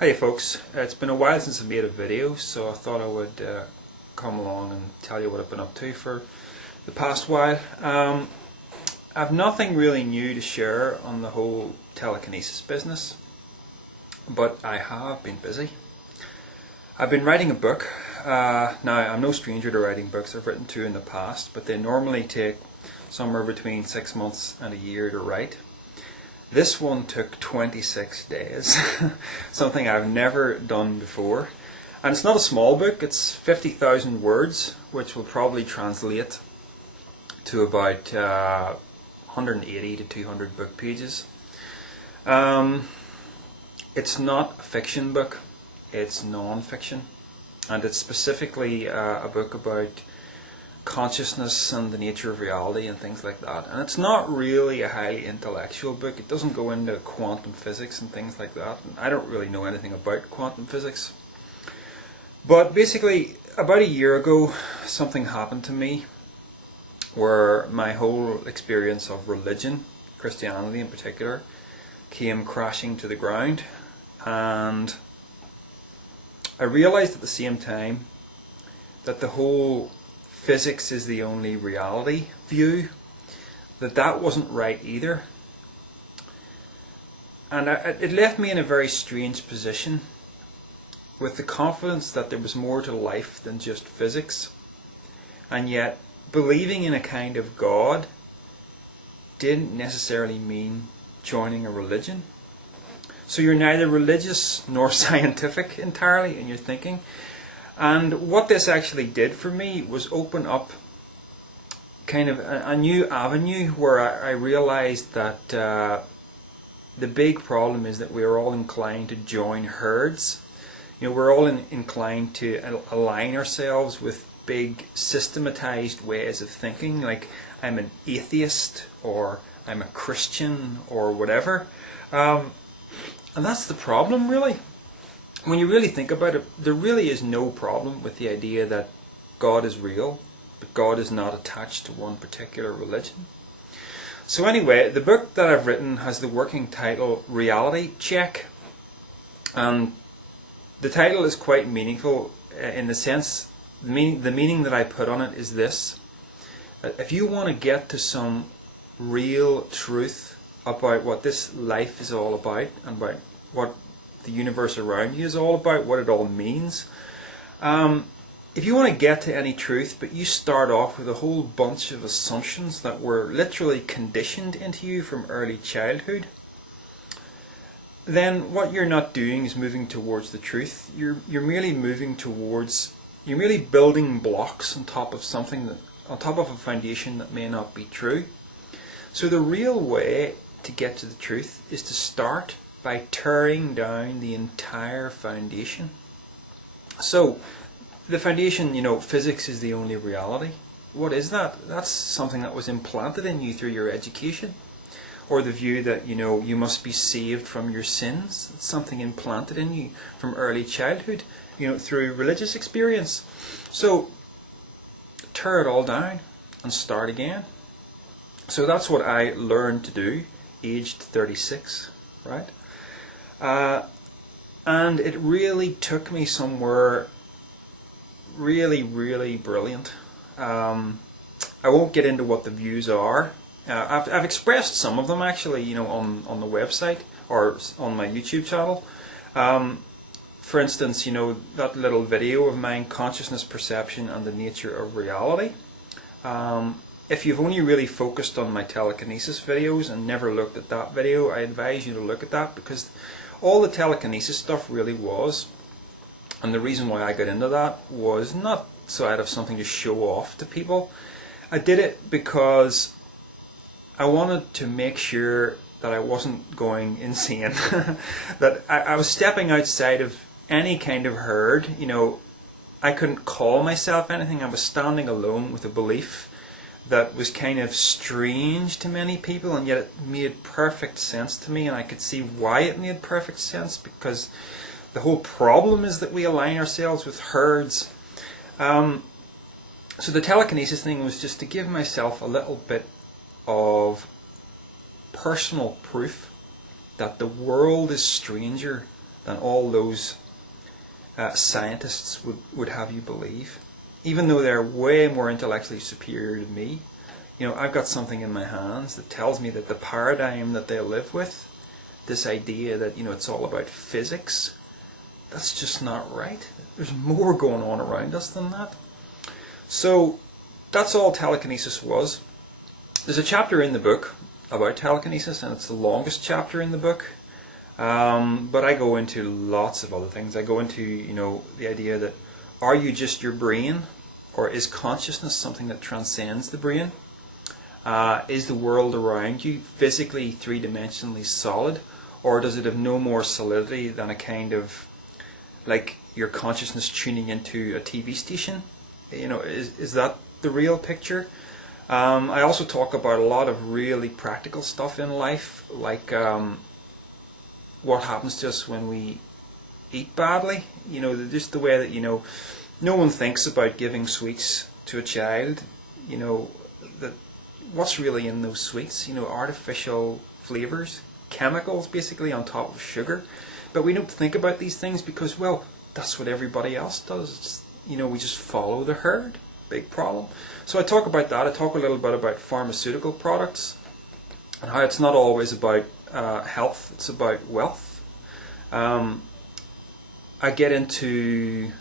Hey folks, it's been a while since I made a video, so I thought I would come along and tell you what I've been up to for the past while. I've nothing really new to share on the whole telekinesis business, but I have been busy. I've been writing a book. Now, I'm no stranger to writing books. I've written two in the past, but they normally take somewhere between 6 months and a year to write. This one took 26 days, something I've never done before. And it's not a small book, it's 50,000 words, which will probably translate to about 180 to 200 book pages. It's not a fiction book, it's non-fiction. And it's specifically a book about consciousness and the nature of reality and things like that. And it's not really a highly intellectual book. It doesn't go into quantum physics and things like that. And I don't really know anything about quantum physics. But basically, about a year ago, something happened to me where my whole experience of religion, Christianity in particular, came crashing to the ground. And I realized at the same time that the whole physics is the only reality view, that wasn't right either. And it left me in a very strange position with the confidence that there was more to life than just physics, and yet believing in a kind of God didn't necessarily mean joining a religion. So you're neither religious nor scientific entirely in your thinking. And what this actually did for me was open up kind of a new avenue where I realized that the big problem is that we are all inclined to join herds. You know, we're all inclined to align ourselves with big systematized ways of thinking, like I'm an atheist or I'm a Christian or whatever. And that's the problem, really. When you really think about it, there really is no problem with the idea that God is real, but God is not attached to one particular religion. So anyway, the book that I've written has the working title Reality Check. And the title is quite meaningful in the sense, the meaning that I put on it is this: that if you want to get to some real truth about what this life is all about and about what the universe around you is all about, what it all means. If you want to get to any truth, but you start off with a whole bunch of assumptions that were literally conditioned into you from early childhood, then what you're not doing is moving towards the truth. You're merely you're merely building blocks on top of something on top of a foundation that may not be true. So the real way to get to the truth is to start by tearing down the entire foundation. So, the foundation, physics is the only reality. What is that? That's something that was implanted in you through your education. Or the view that, you must be saved from your sins. It's something implanted in you from early childhood, through religious experience. So, tear it all down and start again. So that's what I learned to do, aged 36, right? And it really took me somewhere really, really brilliant. I won't get into what the views are. I've expressed some of them actually, on the website or on my YouTube channel. For instance, that little video of mine, Consciousness, Perception and the Nature of Reality. If you've only really focused on my telekinesis videos and never looked at that video, I advise you to look at that, because all the telekinesis stuff really was, and the reason why I got into that was not so I'd have something to show off to people. I did it because I wanted to make sure that I wasn't going insane, that I was stepping outside of any kind of herd. I couldn't call myself anything. I was standing alone with a belief that was kind of strange to many people, and yet it made perfect sense to me, and I could see why it made perfect sense, because the whole problem is that we align ourselves with herds. So the telekinesis thing was just to give myself a little bit of personal proof that the world is stranger than all those scientists would have you believe. Even though they're way more intellectually superior to me, I've got something in my hands that tells me that the paradigm that they live with, this idea that, it's all about physics, that's just not right. There's more going on around us than that. So that's all telekinesis was. There's a chapter in the book about telekinesis, and it's the longest chapter in the book. But I go into lots of other things. I go into, the idea that, are you just your brain, or is consciousness something that transcends the brain? Is the world around you physically, three-dimensionally solid, or does it have no more solidity than a kind of, like your consciousness tuning into a TV station? Is that the real picture? I also talk about a lot of really practical stuff in life, like what happens to us when we eat badly. Just the way that, no one thinks about giving sweets to a child. That what's really in those sweets? Artificial flavors, chemicals basically on top of sugar. But we don't think about these things because, well, that's what everybody else does. We just follow the herd. Big problem. So I talk about that. I talk a little bit about pharmaceutical products and how it's not always about health, it's about wealth. I get into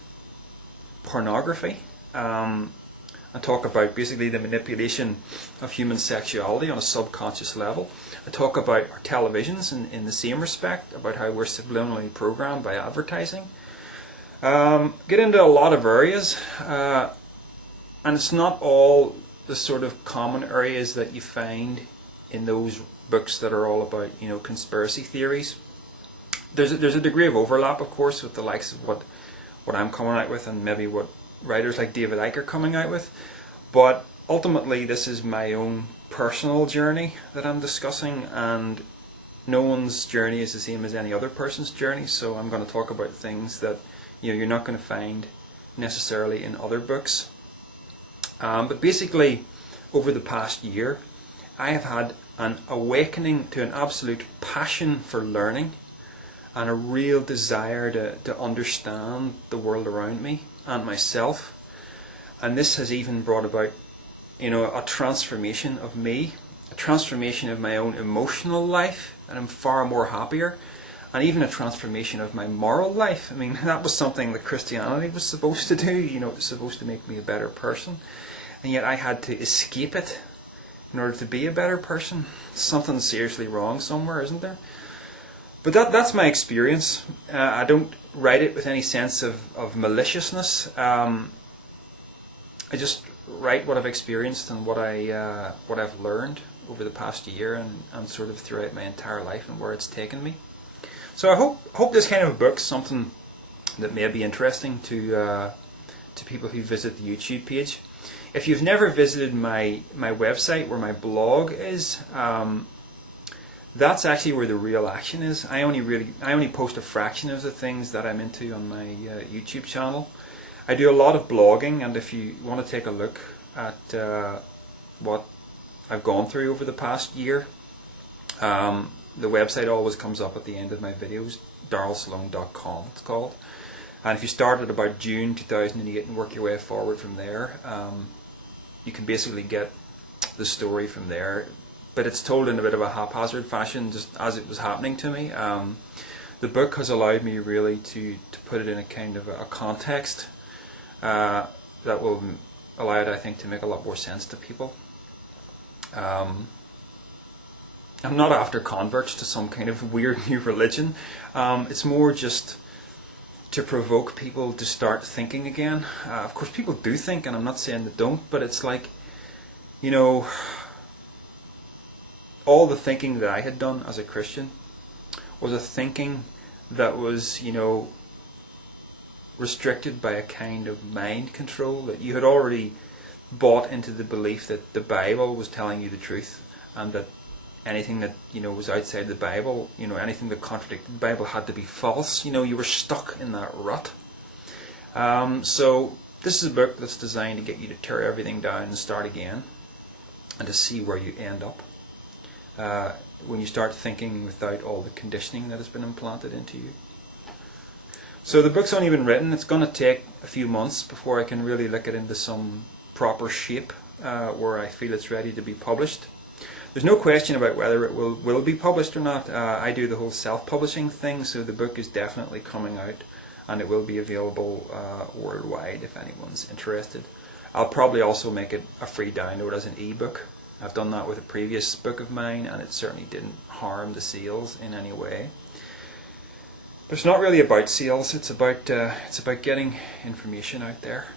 pornography. I talk about basically the manipulation of human sexuality on a subconscious level. I talk about our televisions in the same respect, about how we're subliminally programmed by advertising. Get into a lot of areas, and it's not all the sort of common areas that you find in those books that are all about, conspiracy theories. There's a degree of overlap, of course, with the likes of what I'm coming out with, and maybe what writers like David Icke are coming out with. But ultimately, this is my own personal journey that I'm discussing, and no one's journey is the same as any other person's journey. So I'm going to talk about things that you're not going to find necessarily in other books. But basically, over the past year, I have had an awakening to an absolute passion for learning and a real desire to understand the world around me and myself. And this has even brought about, a transformation of me, a transformation of my own emotional life, and I'm far more happier, and even a transformation of my moral life. I mean, that was something that Christianity was supposed to do, it was supposed to make me a better person. And yet I had to escape it in order to be a better person. Something's seriously wrong somewhere, isn't there? But that's my experience. I don't write it with any sense of maliciousness. I just write what I've experienced and what I've learned over the past year and sort of throughout my entire life and where it's taken me. So I hope this kind of book's something that may be interesting to people who visit the YouTube page. If you've never visited my website where my blog is, that's actually where the real action is. I only post a fraction of the things that I'm into on my YouTube channel. I do a lot of blogging, and if you want to take a look at what I've gone through over the past year, the website always comes up at the end of my videos, darrellsloan.com it's called. And if you start at about June 2008 and work your way forward from there, you can basically get the story from there. But it's told in a bit of a haphazard fashion, just as it was happening to me. The book has allowed me really to put it in a kind of a context that will allow it, I think, to make a lot more sense to people. I'm not after converts to some kind of weird new religion. It's more just to provoke people to start thinking again. Of course, people do think, and I'm not saying they don't, but it's like, all the thinking that I had done as a Christian was a thinking that was, restricted by a kind of mind control, that you had already bought into the belief that the Bible was telling you the truth, and that anything that was outside the Bible, anything that contradicted the Bible had to be false. You were stuck in that rut. So this is a book that's designed to get you to tear everything down and start again, and to see where you end up when you start thinking without all the conditioning that has been implanted into you. So the book's only been written. It's going to take a few months before I can really look it into some proper shape where I feel it's ready to be published. There's no question about whether it will be published or not. I do the whole self-publishing thing, so the book is definitely coming out, and it will be available worldwide if anyone's interested. I'll probably also make it a free download as an ebook. I've done that with a previous book of mine, and it certainly didn't harm the sales in any way. But it's not really about sales. It's about getting information out there.